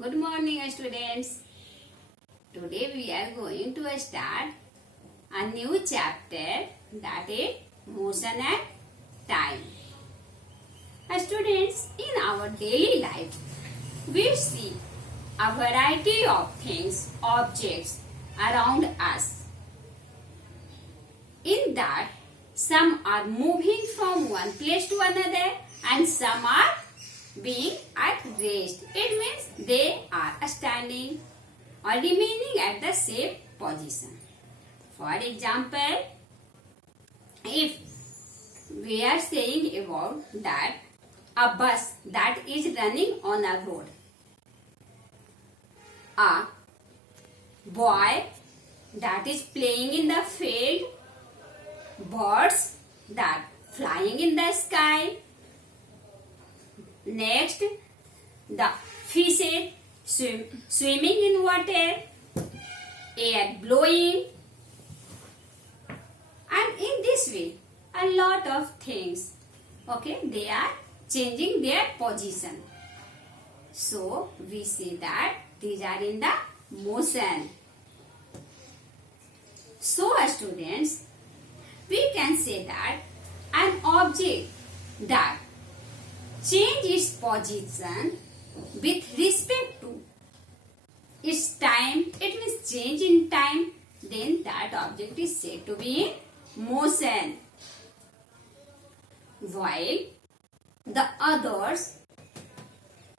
Good morning, students. Today we are going to start a new chapter, that is motion and time. Students, in our daily life, we see a variety of things, objects around us. In that, some are moving from one place to another and some are being at rest. It means they are standing or remaining at the same position. For example, if we are saying about that a bus that is running on a road, a boy that is playing in the field, birds that flying in the sky, next the fishes swimming in water, air blowing, and in this way a lot of things, they are changing their position. So we see that these are in the motion. So students, we can say that an object that change its position with respect to its time, it means change in time, then that object is said to be in motion. While the others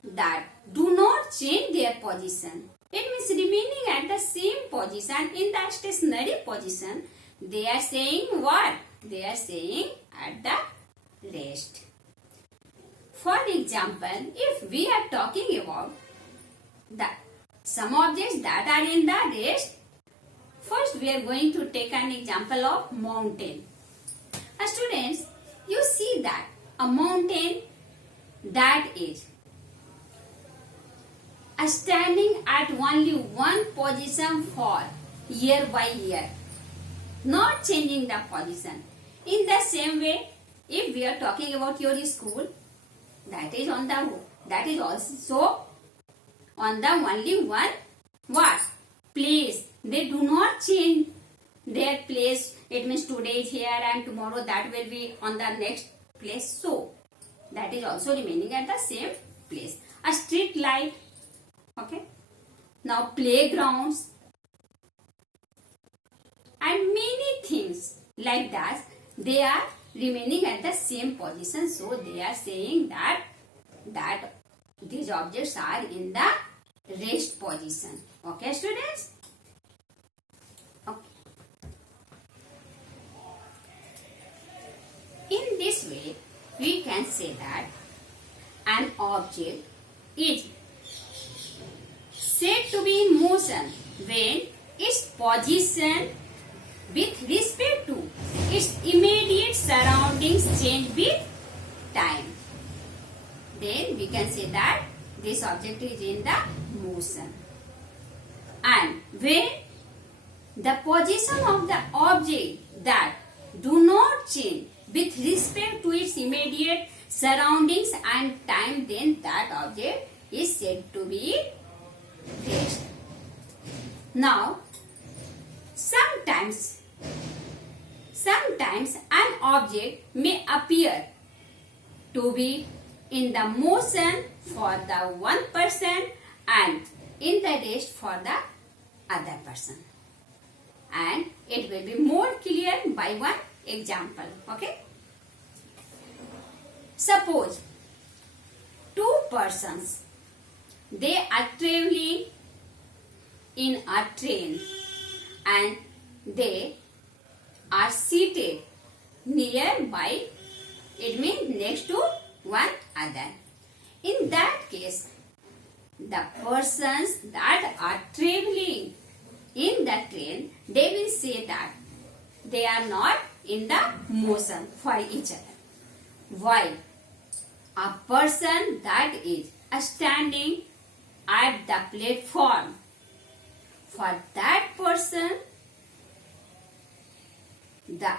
that do not change their position, it means remaining at the same position, in the stationary position, they are saying what? They are saying at the rest. For example, if we are talking about some objects that are in the rest, first we are going to take an example of mountain. Students, you see that a mountain that is standing at only one position for year by year, not changing the position. In the same way, if we are talking about your school, that is also on the only one place. They do not change their place. It means today is here and tomorrow that will be on the next place. So that is also remaining at the same place. A street light. Now playgrounds and many things like that, they are remaining at the same position. So they are saying that these objects are in the rest position. Okay, students? Okay. In this way, we can say that an object is said to be in motion when its position with respect to its immediate surroundings change with time. Then we can say that this object is in the motion. And when the position of the object that do not change with respect to its immediate surroundings and time, then that object is said to be rest. Now, sometimes an object may appear to be in the motion for the one person and in the rest for the other person. And it will be more clear by one example. Okay? Suppose two persons, they are traveling in a train and they are seated nearby, it means next to one another. In that case, the persons that are traveling in the train, they will say that they are not in the motion for each other. While a person that is standing at the platform, for that person, the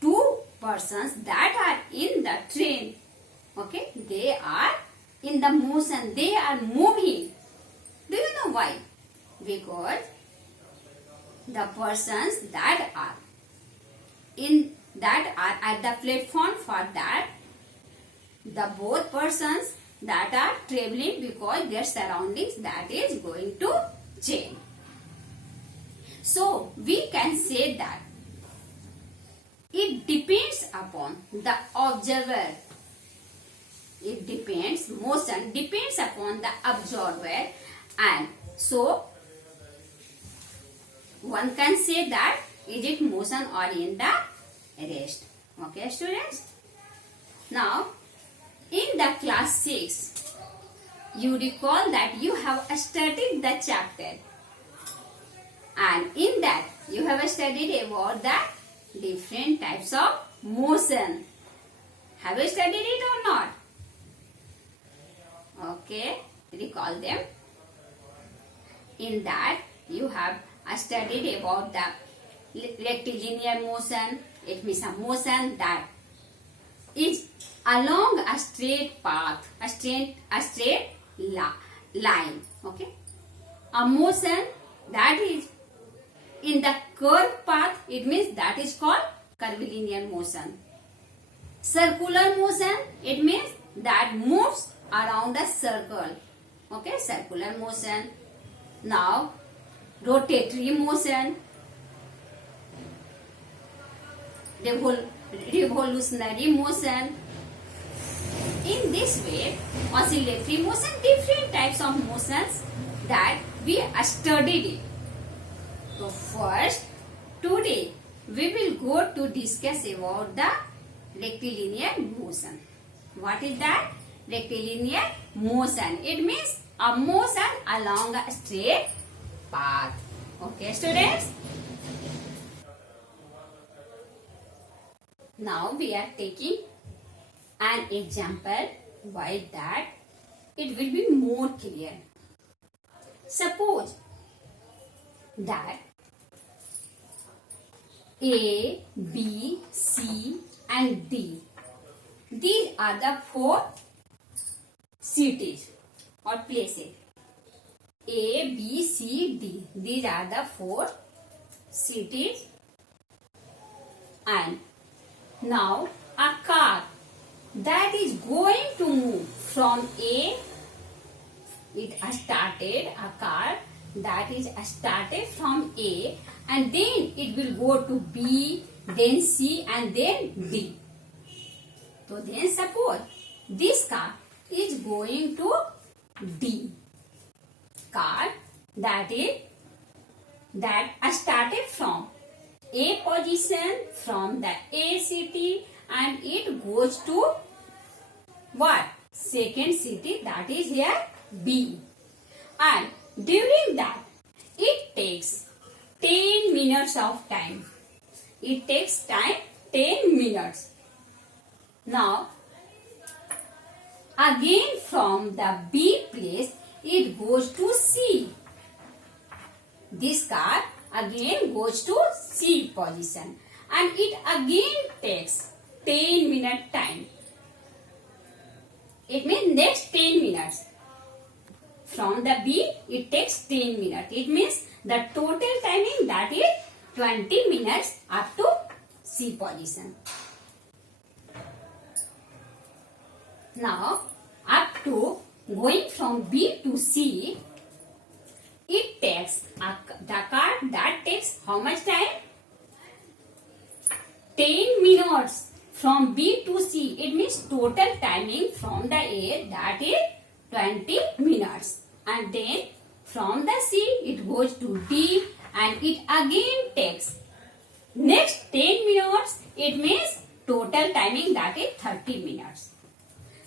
two persons that are in the train, they are in the motion, they are moving Why? Because the persons that are at the platform, for that the both persons that are traveling, because their surroundings that is going to change. So we can say that it depends upon the observer. Motion depends upon the observer, and so one can say that is it motion or in the rest. Okay, students? Now, in the class 6, you recall that you have studied the chapter, and in that you have studied about the different types of motion. Have you studied it or not? Okay, recall them. In that you have studied about the rectilinear motion. It means a motion that is along a straight path, a straight line. Okay, a motion that is in the curved path, it means that is called curvilinear motion. Circular motion, it means that moves around a circle. Okay, circular motion. Now, rotatory motion, revolutionary motion. In this way, oscillatory motion, different types of motions that we studied it. So first, today we will go to discuss about the rectilinear motion. What is that? Rectilinear motion. It means a motion along a straight path. Okay, students? Now we are taking an example. Why that? It will be more clear. Suppose that A, B, C and D. These are the 4 cities or places. A, B, C, D. These are the 4 cities. And now a car that is going to move from A, it started, a car that is started from A, and then it will go to B, then C and then D. So then suppose this car is going to D. Car that started from A position, from the A city, and it goes to what? Second city, that is here B. And during that, it takes 10 minutes of time. It takes time 10 minutes. Now, again from the B place, it goes to C. This car again goes to C position, and it again takes 10 minute time. It means next 10 minutes. From the B, it takes 10 minutes. It means the total timing that is 20 minutes up to C position. Now, up to going from B to C, it takes the car that takes how much time? 10 minutes from B to C. It means total timing from the A that is 20 minutes. And then from the C it goes to D, and it again takes next 10 minutes. It means total timing that is 30 minutes.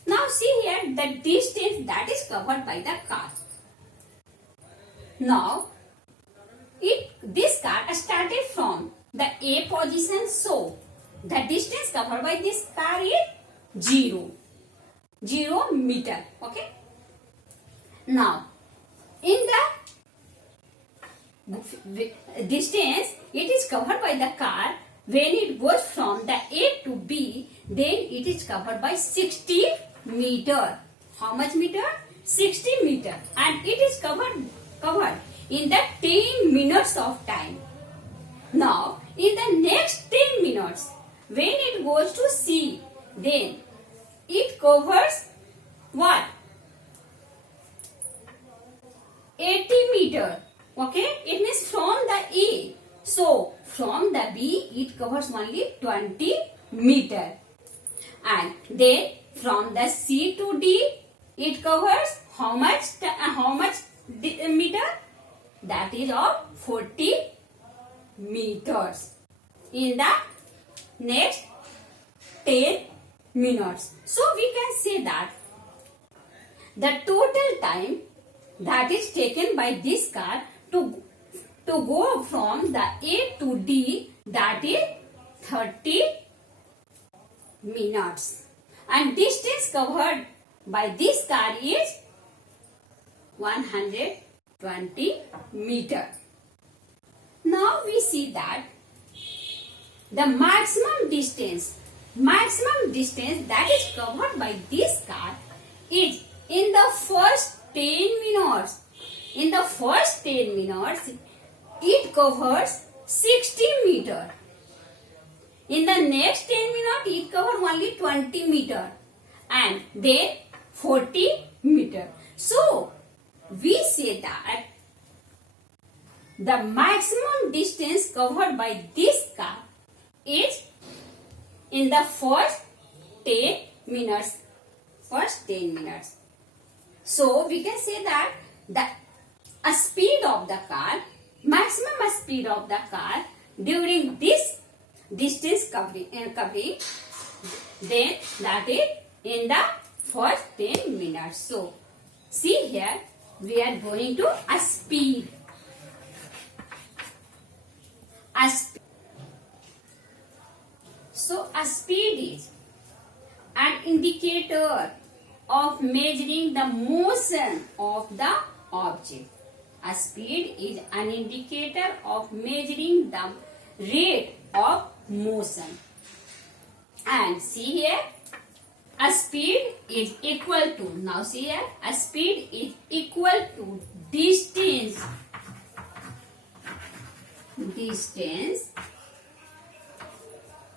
Now see here the distance that is covered by the car. Now this car started from the A position, so the distance covered by this car is 0 meter. Okay. Now in the distance it is covered by the car, when it goes from the A to B, then it is covered by 60 meter. How much meter? 60 meter. And it is covered covered in the 10 minutes of time. Now, in the next 10 minutes, when it goes to C, then it covers what? 80 meter. Okay, it means from the A. So, from the B, it covers only 20 meter. And then from the C to D, it covers how much meter? That is of 40 meters in the next 10 minutes. So we can say that the total time that is taken by this car to go from the A to D, that is 30 minutes, and distance covered by this car is 120 meter. Now we see that the maximum distance that is covered by this car is in the first 10 minutes. In the first 10 minutes, it covers 60 meter. In the next 10 minutes, it covers only 20 meter. And then 40 meter. So, we say that the maximum distance covered by this car is in the first 10 minutes. So, we can say that the speed of the car, maximum speed of the car during this distance covering, then that is in the first 10 minutes. So, see here, we are going to a speed. So, a speed is an indicator of measuring the motion of the object. A speed is an indicator of measuring the rate of motion. And see here, a speed is equal to, now see here, a speed is equal to distance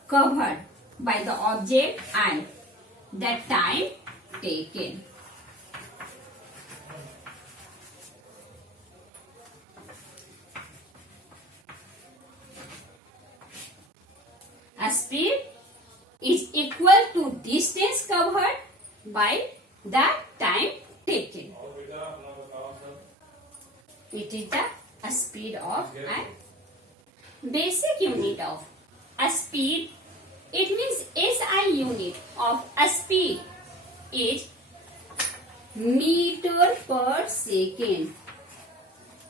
covered by the object and the time taken. A speed is equal to distance covered by the time taken. It is the speed of a basic unit of a speed. It means SI unit of a speed is meter per second.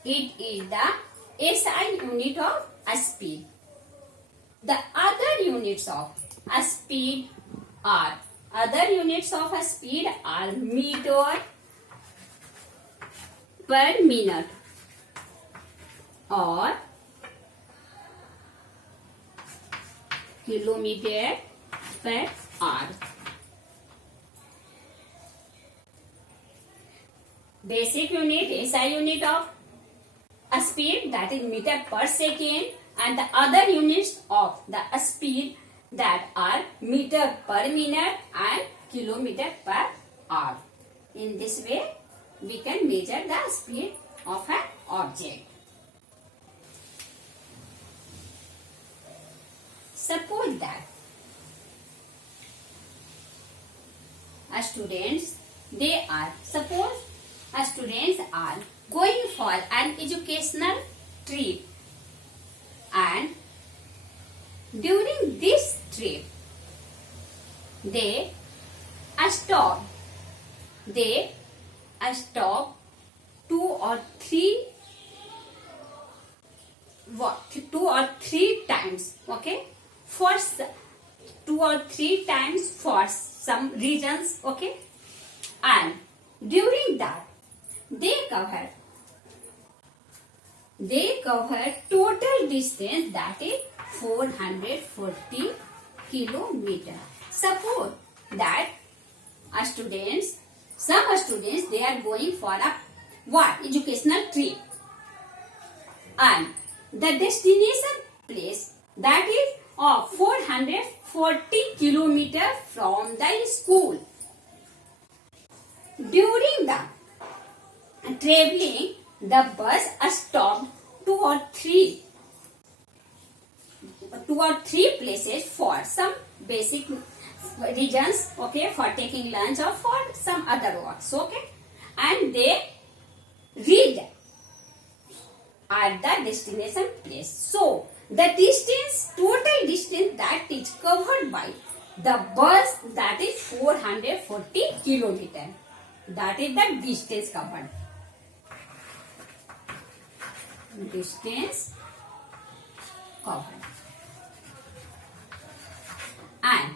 It is the SI unit of a speed. The other units of a speed are meter per minute or kilometer per hour. Basic unit, SI unit of a speed, that is meter per second, and the other units of the speed that are meter per minute and kilometer per hour. In this way, we can measure the speed of an object. Suppose that students are going for an educational trip, and during this trip they stop two or three times, okay, for 2 or 3 times for some reasons, okay, and during that they cover total distance, that is 440 kilometer. Suppose that some students they are going for a what? Educational trip. And the destination place that is of 440 kilometers from the school. During the traveling, the bus stopped two or three places for some basic reasons, okay, for taking lunch or for some other works, okay, and they reached at the destination place. So the distance, total distance that is covered by the bus, that is 440 kilometers. That is the distance covered. Distance covered. And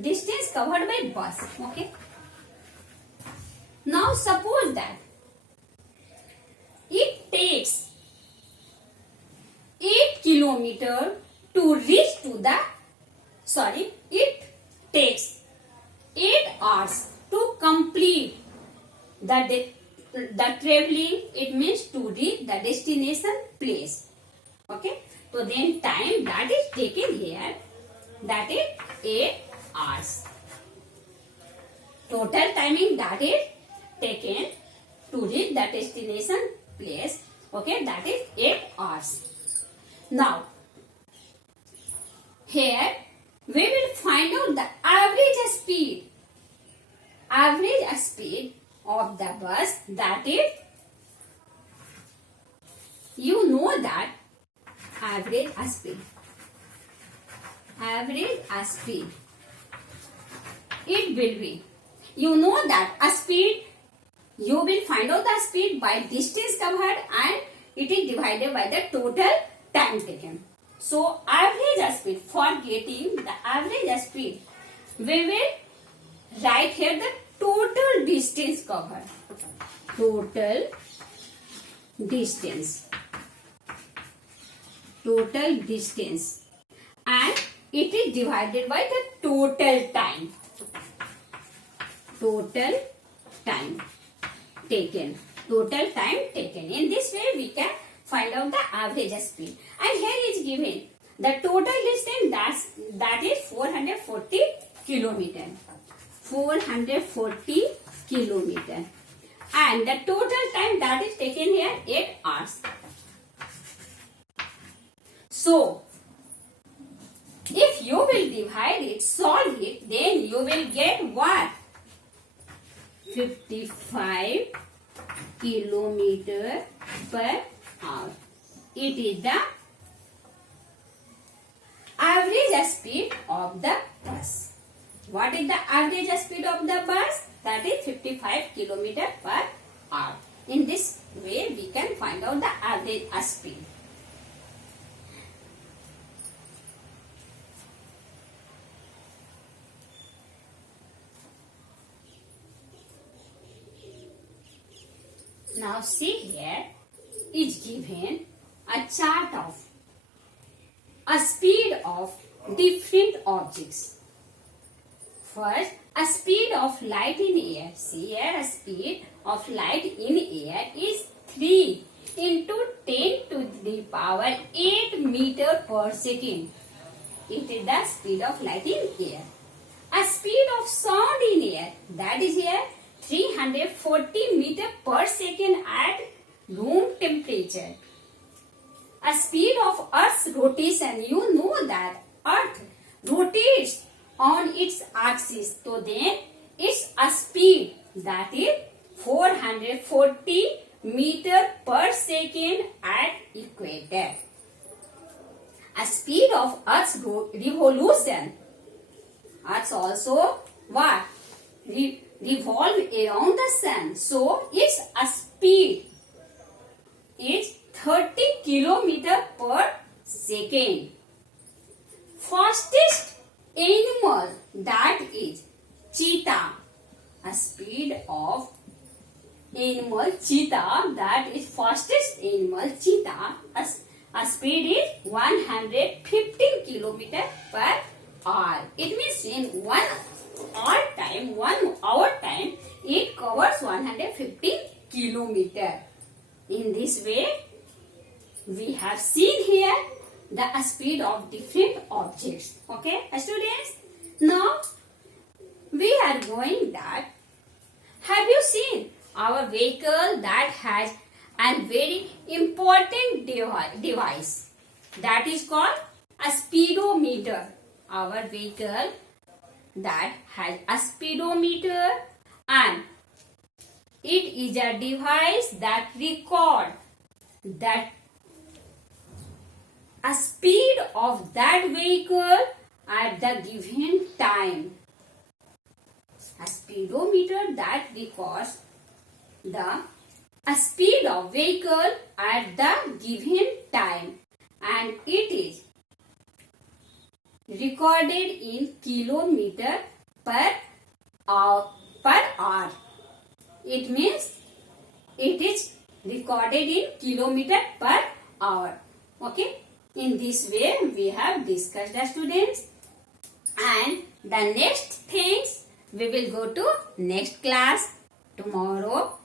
distance covered by bus, okay. Now suppose that it takes 8 kilometers to reach to the, it takes 8 hours to complete the traveling, it means to reach the destination place, okay. So then time that is taken here, that is 8 hours. Total timing that is taken to reach the destination place, okay, that is 8 hours. Now here we will find out the average speed of the bus, that is, you know that average speed, it will be, you know that a speed, you will find out the speed by distance covered and it is divided by the total time taken. So average speed, for getting the average speed, we will write here the total distance covered. Total distance. And it is divided by the total time. Total time taken. In this way we can find out the average speed. And here is given the total distance, that is 440 kilometers. 440 kilometers. And the total time that is taken here 8 hours. So if you will divide it, solve it, then you will get what? 55 kilometers per hour. It is the average speed of the bus. What is the average speed of the bus? That is 55 kilometers per hour. In this way, we can find out the average speed. Now see here is given a chart of a speed of different objects. First, a speed of light in air. See here, a speed of light in air is 3 into 10 to the power 8 meter per second. It is the speed of light in air. A speed of sound in air, that is here 340 meter per second at room temperature. A speed of Earth's rotation, you know that Earth rotates on its axis. So then its a speed, that is 440 meter per second at equator. A speed of Earth's revolution. Earth also what? Revolve around the sun. So its a speed is 30 kilometer per second. Fastest animal, that is cheetah. A speed of animal cheetah, that is fastest animal cheetah. A speed is 115 kilometer per hour. It means in 1 our time, 1 hour time, it covers 150 kilometer. In this way, we have seen here the speed of different objects. Okay, students? Now, we are going that. Have you seen our vehicle that has a very important device that is called a speedometer? Our vehicle that has a speedometer, and it is a device that records that a speed of that vehicle at the given time. A speedometer that records the speed of vehicle at the given time, and it is recorded in kilometer per hour. It means it is recorded in kilometer per hour. Okay. In this way, we have discussed the students, and the next things we will go to next class tomorrow.